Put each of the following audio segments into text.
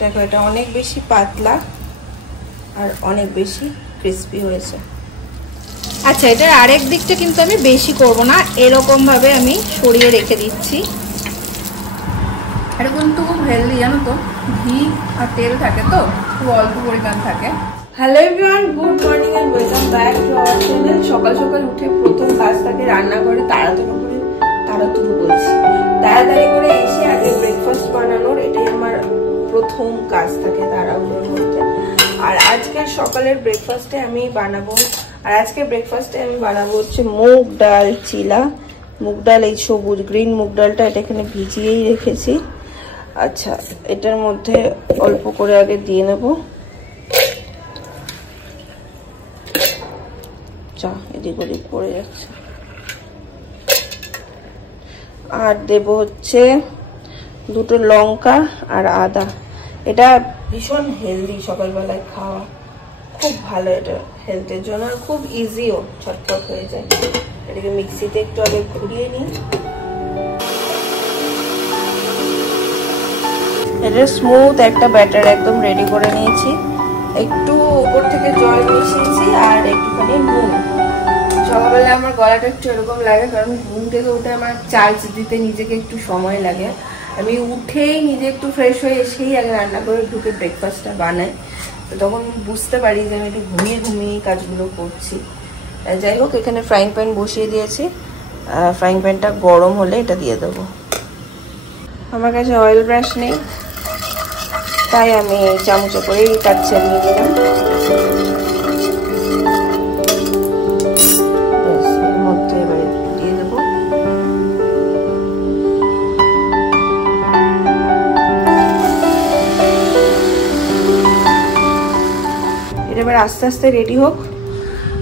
দেখো এটা অনেক বেশি পাতলা আর অনেক বেশি ক্রিস্পি হয়েছে। আচ্ছা, এটার আরেক দিকটা কিন্তু আমি বেশি করব না, এরকম ভাবে আমি সরিয়ে রেখে দিচ্ছি। এটা কিন্তু খুব হেলদি, জানো তো, ঘি আর তেল থাকে তো, খুব অল্প পরিমাণ থাকে। Hello everyone, good morning and welcome back to our channel. সকাল সকাল উঠে প্রথম কাজ থাকে রান্নাঘরে তাড়াতাড়ি করে এসে আগে ব্রেকফাস্ট বানানোর, এটাই আমার প্রথম কাজ থাকে তাড়াহুড়োর মধ্যে। আর আজকের সকালের ব্রেকফাস্টে আমি বানাবো হচ্ছে মুগ ডাল চিলা। মুগ ডাল, এই সবুজ গ্রিন মুগ ডালটা, এটা এখানে ভিজিয়েই রেখেছি। আচ্ছা, এটার মধ্যে অল্প করে আগে দিয়ে নেব চা, এদিক ওদিক পড়ে যাচ্ছে। আর দেব হচ্ছে দুটো লঙ্কা আর আদা। এটা ভীষণ হেলদি, সকালবেলায় খাওয়া খুব ভালো, এটা হেলথের জন্য আর খুব ইজিও, ছটফট হয়ে যায়। এটাকে মিক্সিতে একটু আগে ঘুরিয়ে নিই। এটা স্মুথ একটা ব্যাটার একদম রেডি করে নিয়েছি। একটু উপর থেকে জল মিশিয়েছি আর একটুখানি নুন। সকালবেলা আমার গলাটা একটু এরকম লাগে, কারণ ঘুম থেকে উঠে আমার চার্জ দিতে নিজেকে একটু সময় লাগে। আমি উঠেই নিজে একটু ফ্রেশ হয়ে এসেই আগে রান্না করে ঢুকে ব্রেকফাস্টটা বানাই, তো তখন বুঝতে পারি যে আমি একটু ঘুমিয়ে কাজগুলো করছি। যাই হোক, এখানে ফ্রাইং প্যান বসিয়ে দিয়েছি। ফ্রাইং প্যানটা গরম হলে এটা দিয়ে দেবো। আমার কাছে অয়েল ব্রাশ নেই, তাই আমি চামচে করেই কাজ চালিয়ে দিলাম। এবার আস্তে আস্তে রেডি হোক,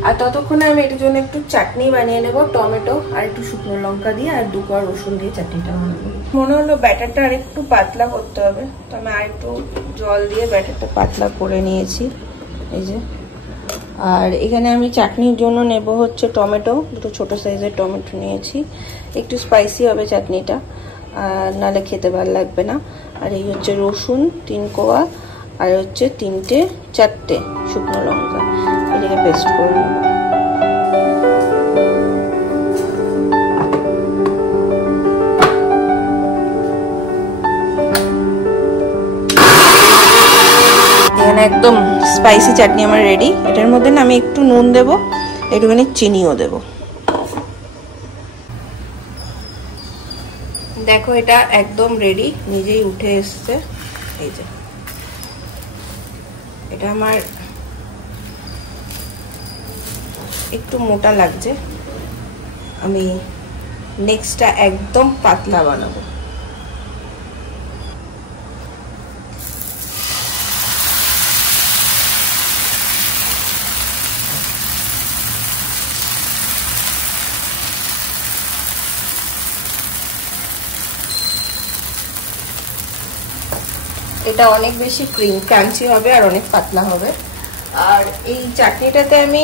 আর ততক্ষণে আমি এটার জন্য একটু চাটনি বানিয়ে নেব। টমেটো আর একটু শুকনো লঙ্কা দিয়ে আর 2 কোয়া রসুন দিয়ে চাটনিটা বানাবো। মনে হলো ব্যাটারটা আর একটু পাতলা করতে হবে, তো আমি আর একটু জল দিয়ে ব্যাটারটা পাতলা করে নিয়েছি, এই যে। আর এখানে আমি চাটনির জন্য নেব হচ্ছে টমেটো, দুটো ছোট সাইজের টমেটো নিয়েছি। একটু স্পাইসি হবে চাটনিটা, আর নাহলে খেতে ভালো লাগবে না। আর এই হচ্ছে রসুন 3 কোয়া, আর হচ্ছে 4টে শুকনো লঙ্কা, এটাকে পেস্ট করে নেব। এখানে একদম স্পাইসি চাটনি আমার রেডি। এটার মধ্যে না আমি একটু নুন দেব, একটুখানি চিনিও দেব। দেখো এটা একদম রেডি, নিজেই উঠে এসছে, এই যে। এটা আমার একটু মোটা লাগছে, আমি নেক্সটটা একদম পাতলা বানাবো। এটা অনেক বেশি ক্রাঞ্চি হবে আর অনেক পাতলা হবে। আর এই চাটনিটাতে আমি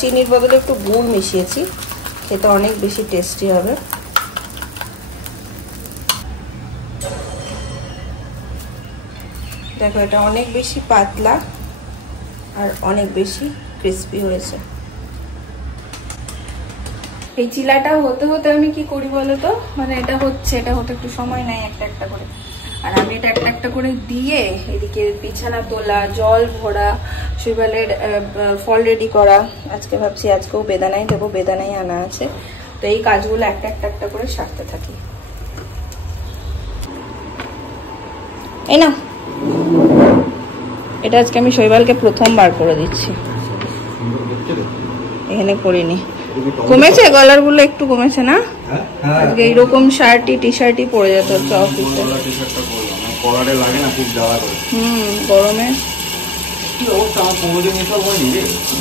চিনির বদলে একটু গুড় মিশিয়েছি, খেতে অনেক বেশি টেস্টি হবে। দেখো এটা অনেক বেশি পাতলা আর অনেক বেশি ক্রিস্পি হয়েছে। এই চিলাটা হতে হতে আমি কি করি বলতো, মানে এটা হতে একটু সময় নেয় একটা করে। আর আমি এটা একটা করে দিয়ে এদিকে বিছানা তোলা, জল ভরা, শিবালের ফল রেডি করা। আজকে ভাবছি আজকেও বেদানাই দেবো, বেদানাই আনা আছে। তো এই কাজগুলো একটা করে সারতে থাকি। এই না, এটা আজকে আমি শৈবালকে প্রথমবার করে দিচ্ছি, এখানে করিনি। কমেছে, গলার গুলো একটু কমেছে না? আজকে এইরকম টি শার্টই পরে যেতে হচ্ছে অফিসে। গরমে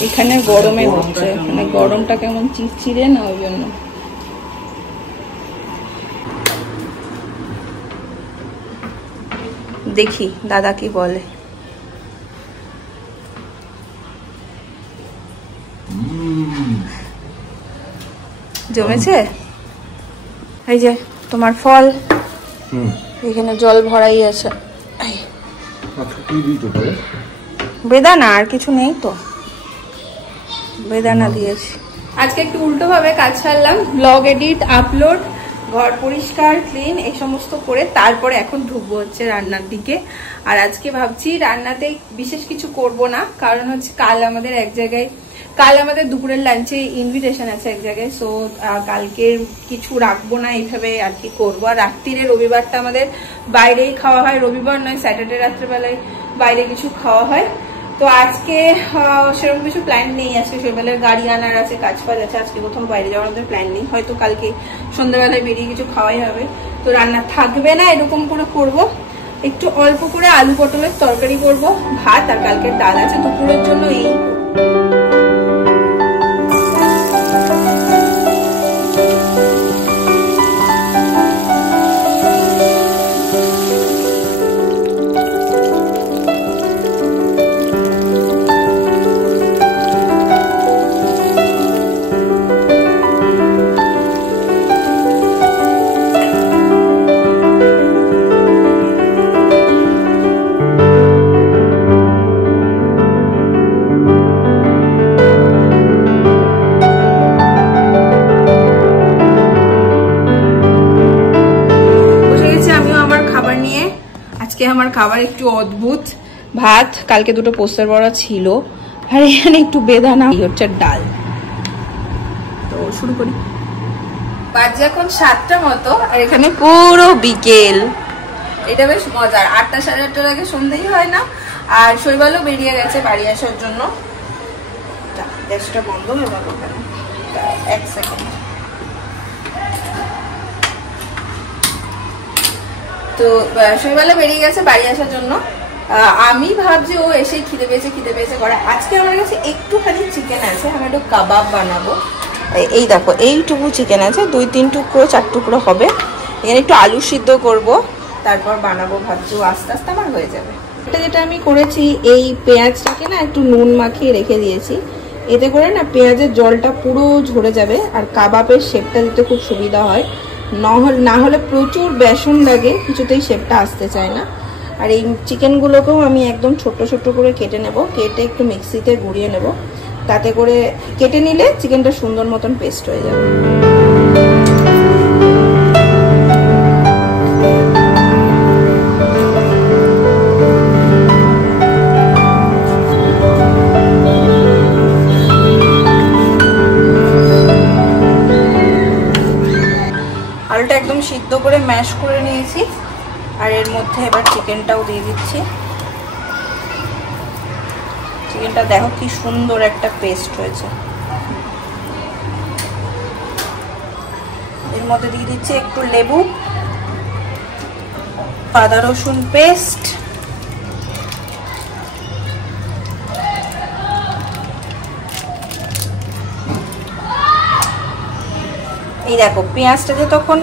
এখানে গরমে হচ্ছে, মানে গরমটা কেমন চিড়চিড়ে না, ওই জন্য। দেখি দাদা কি বলে। জমেছে, এই যে তোমার ফল, এখানে জল ভরাই আছে। বেদানা আর কিছু নেই তো, বেদানা দিয়েছি। আজকে একটু উল্টো ভাবে কাজ সারলাম, ব্লগ এডিট, আপলোড, ঘর পরিষ্কার ক্লিন এই সমস্ত করে তারপরে এখন ঢুকবো হচ্ছে রান্নার দিকে। আর আজকে ভাবছি রান্নাতে বিশেষ কিছু করব না, কারণ হচ্ছে কাল আমাদের দুপুরের লাঞ্চে ইনভিটেশন আছে এক জায়গায়। সো কালকে কিছু রাখবো না, এইভাবে আর কি করবো। আর রাত্রিরে রবিবারটা আমাদের বাইরেই খাওয়া হয়, রবিবার নয় স্যাটারডে রাত্রেবেলায় বাইরে কিছু খাওয়া হয়। তো আজকে সেরকম কিছু প্ল্যান নেই, আজকে সকালের গাড়ি আনার আছে, কাজ ফাজ আছে, আজকে কোথাও বাইরে যাওয়ার আমাদের প্ল্যান নেই। হয়তো কালকে সন্ধ্যাবেলায় বেরিয়ে কিছু খাওয়াই হবে, তো রান্না থাকবে না, এরকম করে করব। একটু অল্প করে আলু পটলের তরকারি করব, ভাত আর কালকের ডাল আছে দুপুরের জন্য। এই আমার খাবার একটু অদ্ভুত, ভাত, কালকে দুটো পোস্টার বড়া ছিল, আর এখানে একটু বেদানা, হচ্ছে ডাল। তো শুরু করি। বাজে এখন 7টা মতো, আর এখানে পুরো বিকেল। এটা বেশ মজার, 8টা সাড়ে 8টার আগে সন্ধ্যেই হয় না। আর শৈবালও বেরিয়ে গেছে বাড়ি আসার জন্য। গ্যাসটা বন্ধ হয়ে গেল কেন? 1 সেকেন্ড। তো শৈবালা বেরিয়ে গেছে বাড়ি আসার জন্য। আমি ভাবছি ও এসে খিদে পেয়েছে করে। আজকে আমার কাছে একটুখানি চিকেন আছে, আমি একটু কাবাব বানাবো। এই দেখো এইটুকু চিকেন আছে, 2-3 টুকরো 4 টুকরো হবে। এখানে একটু আলু সিদ্ধ করব, তারপর বানাবো ভাবছি। আস্তে আস্তে আমার হয়ে যাবে। এটা যেটা আমি করেছি, এই পেঁয়াজটাকে না একটু নুন মাখিয়ে রেখে দিয়েছি, এতে করে না পেঁয়াজের জলটা পুরো ঝরে যাবে, আর কাবাবের শেপটা দিতে খুব সুবিধা হয়। না হলে প্রচুর বেসন লাগে, কিছুতেই শেপটা আসতে চায় না। আর এই চিকেনগুলোকেও আমি একদম ছোট ছোট করে কেটে নেব, কেটে একটু মিক্সিতে গুঁড়িয়ে নেব, তাতে করে কেটে নিলে চিকেনটা সুন্দর মতন পেস্ট হয়ে যাবে। আলুটা একদম সিদ্ধ করে ম্যাশ করে নিয়েছি, আর এর মধ্যে এবার চিকেনটাও দিয়ে দিচ্ছি। চিকেনটা দেখো কি সুন্দর একটা পেস্ট হয়েছে। এর মধ্যে দিয়ে দিচ্ছি একটু লেবু, আদা রসুন পেস্ট, এই দেখো পেঁয়াজটা যে তখন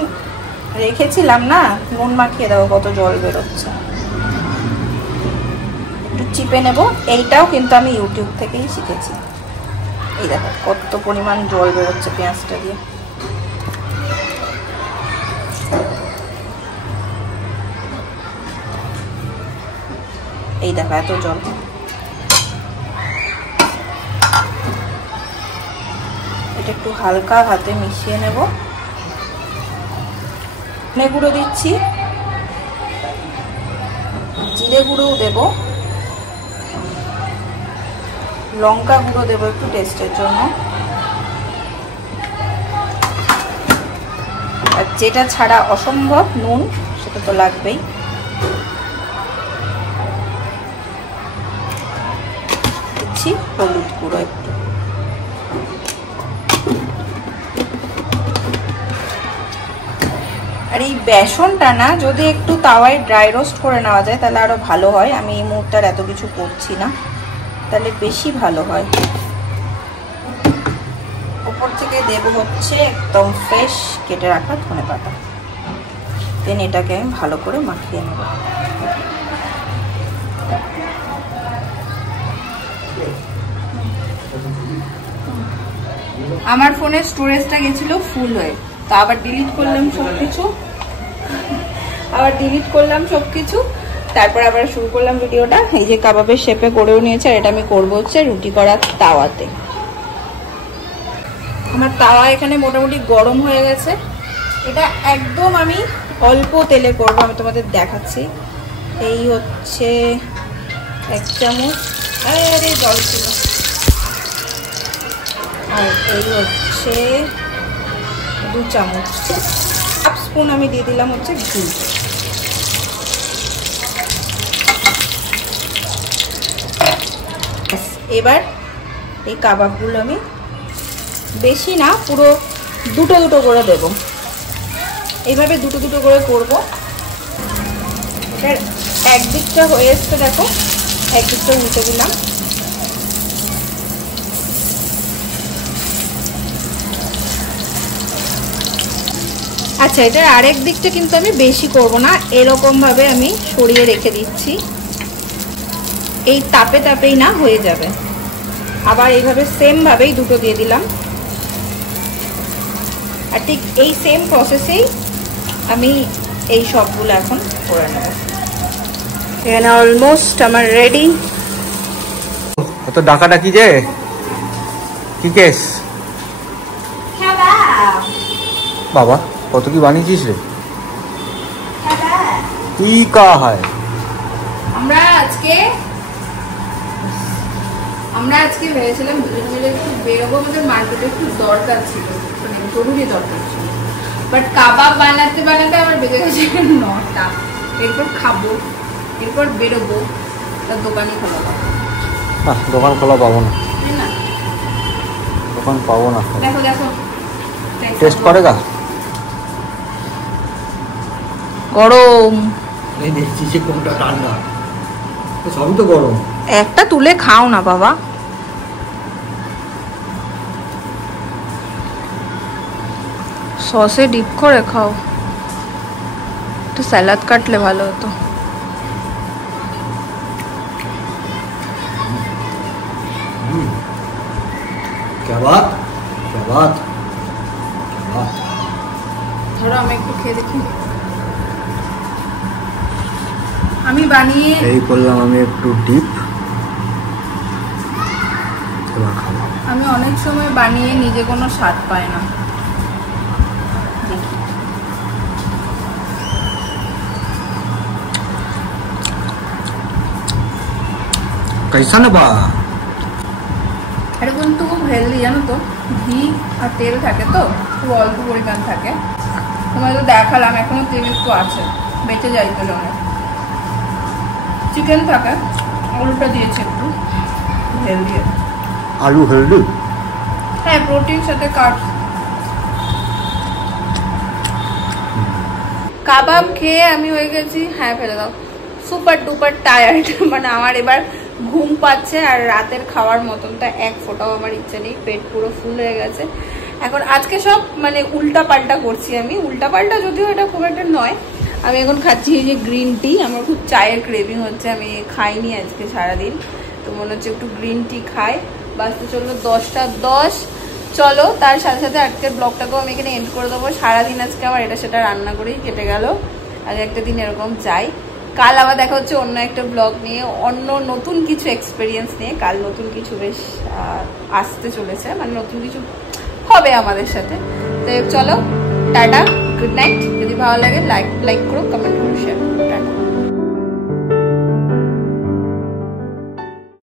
রেখেছিলাম না নুন মাখিয়ে, দেখো কত জল বেরোচ্ছে। একটু চিপে নেব। এইটাও কিন্তু আমি ইউটিউব থেকেই শিখেছি। এই দেখো কত পরিমাণ জল বেরোচ্ছে পেঁয়াজটা দিয়ে। এই দেখো এত জল। এটা একটু হালকা হাতে মিশিয়ে নেব। ধনে গুঁড়ো দিচ্ছি, জিরে গুঁড়োও দেব, লঙ্কা গুঁড়ো দেবো একটু টেস্টের জন্য। আর যেটা ছাড়া অসম্ভব নুন, সেটা তো লাগবেই। দিচ্ছি হলুদ গুঁড়ো একটু। আর এই বেসনটা না যদি একটু তাওয়ায় ড্রাই রোস্ট করে নেওয়া যায় তাহলে আরো ভালো হয়। আমি এই মুহূর্তে আর এত কিছু করছি না, তাহলে বেশি ভালো হয়। উপর থেকে দেব হচ্ছে একদম ফ্রেশ কেটে রাখা ধনেপাতা। দেন এটাকে আমি ভালো করে মাখিয়ে নেব। আমার ফোনের স্টোরেজটা গেছিল ফুল হয়ে, তো আবার ডিলিট করলাম সবকিছু। তারপর আবার শুরু করলাম ভিডিওটা। এই যে কাবাবের শেপে করেও নিয়েছে, আর এটা আমি করবো হচ্ছে রুটি করার তাওয়াতে। আমার তাওয়া এখানে মোটামুটি গরম হয়ে গেছে। এটা একদম আমি অল্প তেলে করব, আমি তোমাদের দেখাচ্ছি। এই হচ্ছে 1 চামচ, আরে জল ছিল, আর এই হচ্ছে 2 চামচ, হাফ স্পুন আমি দিয়ে দিলাম হচ্ছে ঘি। এবার এই কাবাবগুলো আমি বেশি না, পুরো দুটো দুটো করে দেব। এইভাবে দুটো দুটো করে করব। এটার একদিকটা হয়ে এসছে, দেখো একদিকটা উল্টে দিলাম। আচ্ছা, এটার আরেক দিকটা কিন্তু আমি বেশি করব না, এরকম ভাবে আমি সরিয়ে রেখে দিচ্ছি। এই তাপে তাপেই না হয়ে যাবে। আবার এইভাবে সেম ভাবেই দুটো দিয়ে দিলাম, আর ঠিক এই সেম প্রসেসেই আমি এই সবগুলো এখন করে নেব। এখানে অলমোস্ট আমার রেডি। কত ডাকাটা কি যে কি কেস বাবা, কত কি বানিয়েছিস রে? কি কা হয়? আমরা আজকে ভেবেছিলাম দুজন মিলে একটু বেরোবো, আমাদের মার্কেটে একটু দরকার ছিল, মানে জরুরি দরকার ছিল। বাট কাবাব বানাতে বানাতে আমার বেজে গেছে 9টা। এরপর খাবো, এরপর বেরোবো, তার দোকানই খোলা পাবো। দোকান খোলা পাবো না, না দোকান পাবো না। দেখো দেখো টেস্ট করেগা। গরম এই দেখছি সে কোনটা ঠান্ডা, সবই তো গরম। একটা তুলে খাও না বাবা। সসে ডিপ করে খাও, একটু স্যালাড কাটলে ভালো হতো। ধরো আমি একটু খেয়ে দেখি। আমি বানিয়ে এই করলাম আমি একটু ডিপ, আমি অনেক সময় বানিয়ে নিজে কোনো স্বাদ পাই না। कैसा ना बा, এটা কিন্তু খুব হেলদি, জানো তো। ঘি আর তেল থাকে তো, খুব অল্প পরিমাণ থাকে। তোমায় তো দেখালাম, এখনো তেল একটু আছে, বেঁচে যাই তেল অনেক। চিকেন থাকে, আলুটা দিয়েছে একটু হেলদি। আলু হেলদি, হ্যাঁ, প্রোটিন সাথে কার্বস। কাবাব খেয়ে আমি হয়ে গেছি, হ্যাঁ ফেলে দাও, সুপার ডুপার টায়ার্ড। মানে আমার এবার ঘুম পাচ্ছে, আর রাতের খাওয়ার মতনটা এক ফোঁটাও আমার ইচ্ছে নেই। পেট পুরো ফুল হয়ে গেছে। এখন আজকে সব মানে উল্টা পাল্টা করছি আমি। উল্টা পাল্টা যদিও এটা খুব একটা নয়। আমি এখন খাচ্ছি এই যে গ্রিন টি। আমার খুব চায়ের ক্রেভিং হচ্ছে, আমি খাইনি আজকে সারাদিন, তো মনে হচ্ছে একটু গ্রিন টি খাই। বাসতে চললো 10টা 10। চলো, তার সাথে সাথে আজকের ব্লগটাকেও আমি এখানে এন্ড করে দেবো। সারাদিন আজকে আমার এটা সেটা রান্না করেই কেটে গেল। আজ একটা দিন এরকম যাই। কাল আবার দেখা হচ্ছে অন্য একটা ব্লগ নিয়ে, অন্য নতুন কিছু এক্সপিরিয়েন্স নিয়ে। কাল নতুন কিছু বেশ আসতে চলেছে, মানে নতুন কিছু হবে আমাদের সাথে। তো চলো, টাটা, গুড নাইট। যদি ভালো লাগে লাইক করো, কমেন্ট করো, শেয়ার করো।